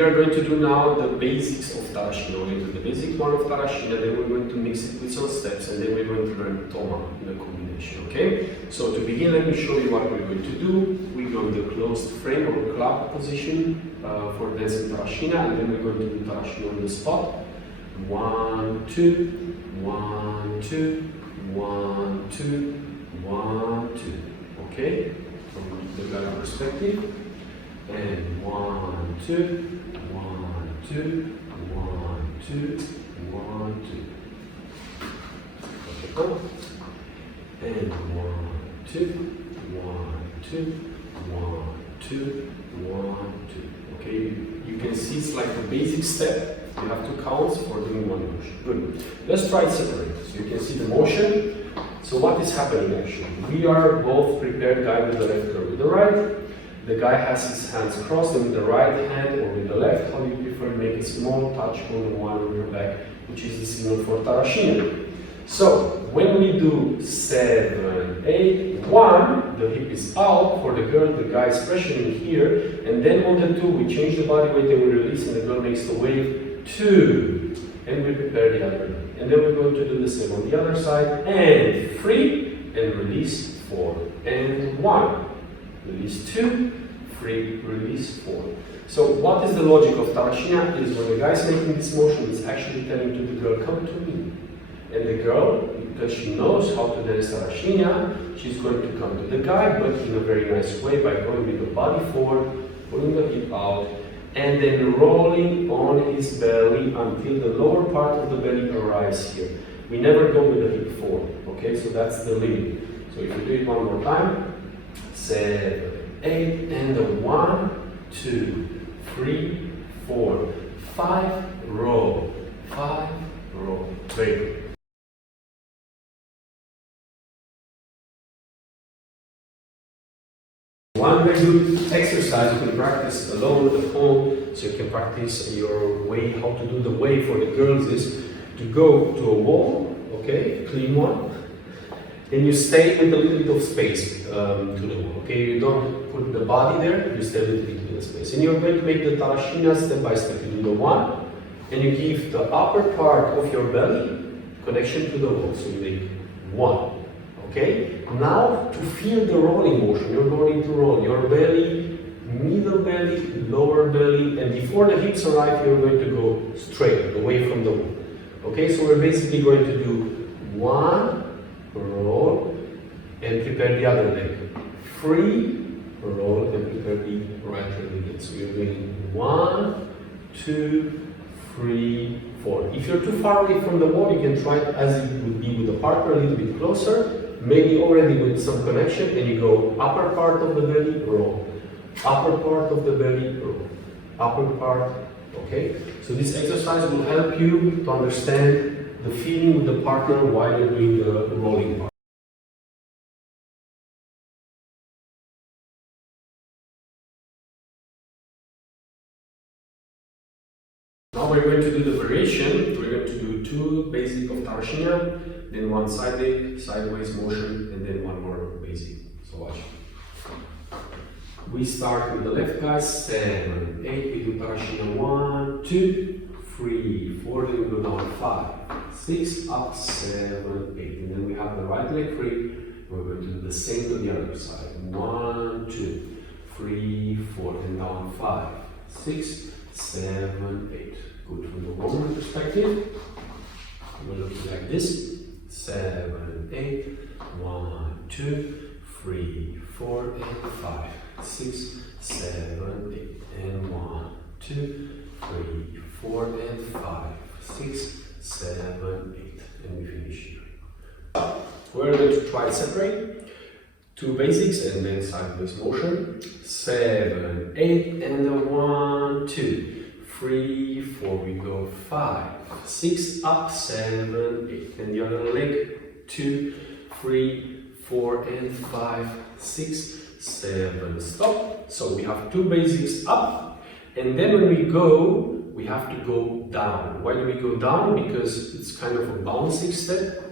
we are going to do now the basics of Tarraxinha. We're going to do the basic one of Tarraxinha, then we're going to mix it with some steps, and then we're going to learn Toma in a combination, okay? So to begin, let me show you what we're going to do. We go in the closed frame or club position for dancing Tarraxinha, and then we're going to do Tarraxinha on the spot. 1, 2, 1, 2, 1, 2, 1, 2, okay? From the Malaga perspective. And 1, 2, 1, 2, 1, 2, 1, 2. Okay, and 1, 2, 1, 2, 1, 2, 1, 2. Okay, you can see it's like a basic step. You have 2 counts for doing 1 motion. Good. Let's try it separately. So you can see the motion. So what is happening actually? We are both prepared, guy with the left or with the right. The guy has his hands crossed, and with the right hand or with the left, how you prefer, make a small touch on the one on your back, which is the signal for Tarraxinha. So when we do 7, 8, 1, the hip is out for the girl, the guy is pressuring here, and then on the 2 we change the body weight and we release, and the girl makes the wave 2, and we prepare the other leg. And then we're going to do the same on the other side, and 3, and release 4, and 1. Release 2, 3, release 4. So what is the logic of Tarraxinha is when the guy is making this motion, it's actually telling to the girl, come to me. And the girl, because she knows how to dance Tarraxinha, she's going to come to the guy, but in a very nice way by going with the body forward, pulling the hip out, and then rolling on his belly until the lower part of the belly arrives here. We never go with the hip forward, okay? So that's the limit. So if you do it one more time, 7, 8, and the 1, 2, 3, 4, 5, roll, 5, roll. Very good. One very good exercise you can practice alone at home, so you can practice your way, how to do the wave for the girls is to go to a wall, okay, clean one. Then you stay with a little bit of space to the wall, okay? You don't put the body there, you stay a little bit in the space. And you're going to make the Tarraxinha step by step. You do the 1, and you give the upper part of your belly connection to the wall. So you make 1, okay? Now, to feel the rolling motion, you're going to roll your belly, middle belly, lower belly, and before the hips arrive, you're going to go straight, away from the wall. Okay, so we're basically going to do 1, roll, and prepare the other leg. 3, roll, and prepare the right leg again. So you're doing 1, 2, 3, 4. If you're too far away from the wall, you can try it as it would be with a partner, a little bit closer, maybe already with some connection, and you go upper part of the belly, roll. Upper part of the belly, roll. Upper part, okay? So this exercise will help you to understand the feeling with the partner while you're doing the rolling part. Now we're going to do the variation. We're going to do 2 basic of Tarraxinha, then 1 side leg, sideways motion, and then 1 more basic. So watch. We start with the left guys, 7, 8, we do Tarraxinha 1, 2, 3, 4, then we go down 5, 6, up, 7, 8, and then we have the right leg free. We're going to do the same to the other side. 1, 2, 3, 4, and down 5, 6, 7, 8. Good. From the woman perspective, we're looking like this. 7, 8, 1, 2, 3, 4, and 5, 6, 7, 8, and 1, 2, 3, 4, and 5, 6, 7, 8, and we finish here. We're going to try separate 2 basics and then sideways motion. 7, 8, and a 1, 2, 3, 4. We go 5, 6, up, 7, 8, and the other leg. 2, 3, 4, and 5, 6, 7. Stop. So we have 2 basics up, and then when we go, we have to go down. Why do we go down? Because it's kind of a bouncing step.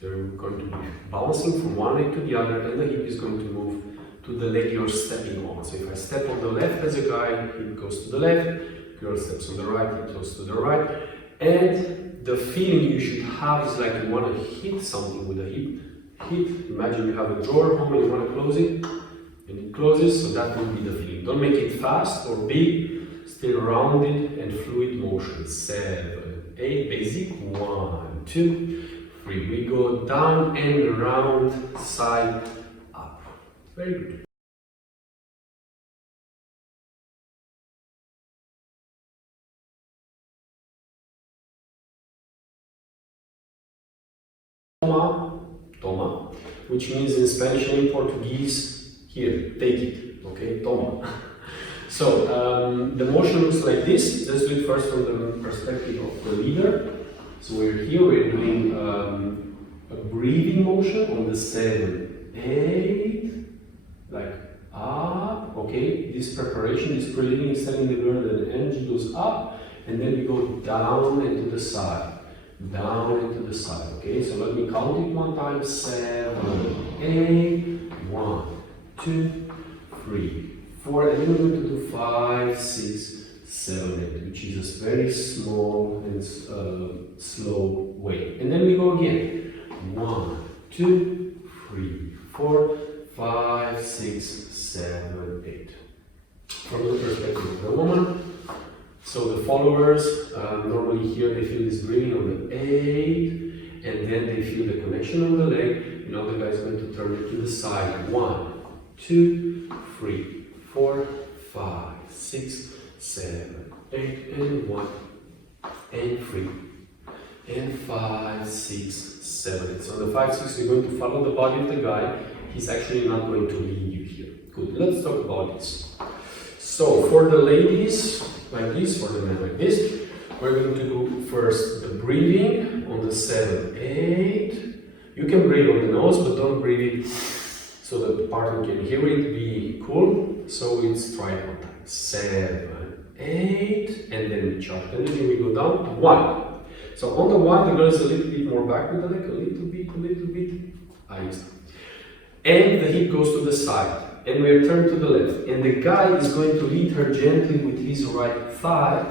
So we're going to be bouncing from one leg to the other, and the hip is going to move to to the leg you're stepping on. So if I step on the left as a guy, hip goes to the left, girl steps on the right, hip goes to the right. And the feeling you should have is like you want to hit something with the hip. Imagine you have a drawer home and you want to close it, and it closes, so that will be the feeling. Don't make it fast or big, still rounded and fluid motion. 7, 8, basic. 1, 2, 3. We go down and round, side, up. Very good. Toma, which means in Spanish and in Portuguese, here, take it, okay, toma. So, the motion looks like this. Let's do it first from the perspective of the leader. So we're here, we're doing a breathing motion on the 7, 8, like up, okay, this preparation, this preliminary is telling the girl that the energy goes up, and then we go down and to the side. Down and to the side, okay? So let me count it one time. 7, 8, 1, 2, 3, 4, and then we're going to do 5, 6, 7, 8, which is a very small and slow way. And then we go again. 1, 2, 3, 4, 5, 6, 7, 8. From the perspective of the woman. So the followers, normally here they feel this breathing on the 8, and then they feel the connection on the leg. Now the guy is going to turn it to the side. 1, 2, 3, 4, 5, 6, 7, 8, and 1, and 3, and 5, 6, 7. So the 5, 6, you're going to follow the body of the guy. He's actually not going to lead you here. Good, let's talk about this. So for the ladies, like this, for the men like this, we're going to do first the breathing on the 7, 8. You can breathe on the nose, but don't breathe it so that the partner can hear it. Be cool. So it's try it one time. 7, 8, and then we chop. And then we go down. 1. So on the 1, the girl is a little bit more back with the leg, a little bit. And the hip goes to the side. And we turn to the left, and the guy is going to lead her gently with his right thigh,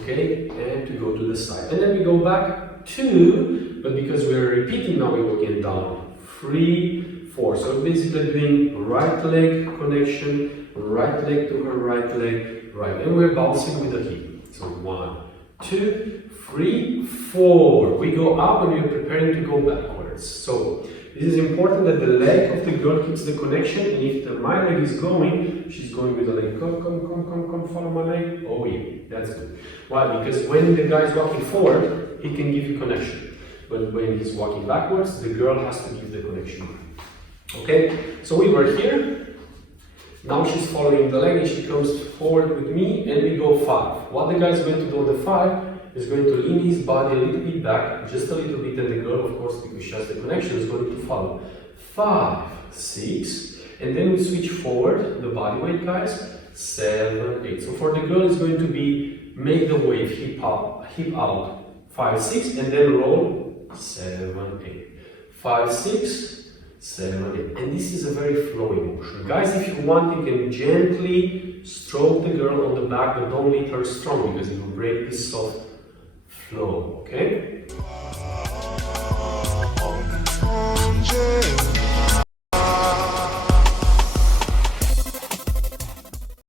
okay, and to go to the side. And then we go back 2, but because we're repeating now, we go again down 3, 4. So basically doing right leg connection, right leg to her right leg, right, and we're bouncing with the hip. So 1, 2, 3, 4. We go up and we're preparing to go backwards. So this is important that the leg of the girl keeps the connection, and if my leg is going, she's going with the leg. Come, follow my leg. Oh yeah, that's good. Why? Because when the guy is walking forward, he can give you connection. But when he's walking backwards, the girl has to give the connection. Okay? So we were here. Now she's following the leg and she comes forward with me, and we go 5. What the guy is going to do on the 5 is going to lean his body a little bit back, just a little bit, and the girl, of course, because she has the connection, is going to follow. 5, 6, and then we switch forward, the body weight, guys. 7, 8. So for the girl, it's going to be make the wave, hip out. 5, 6, and then roll. 7, 8. 5, 6, 7, 8. And this is a very flowy motion. Guys, if you want, you can gently stroke the girl on the back, but don't lead her strong because it will break this soft flow, okay?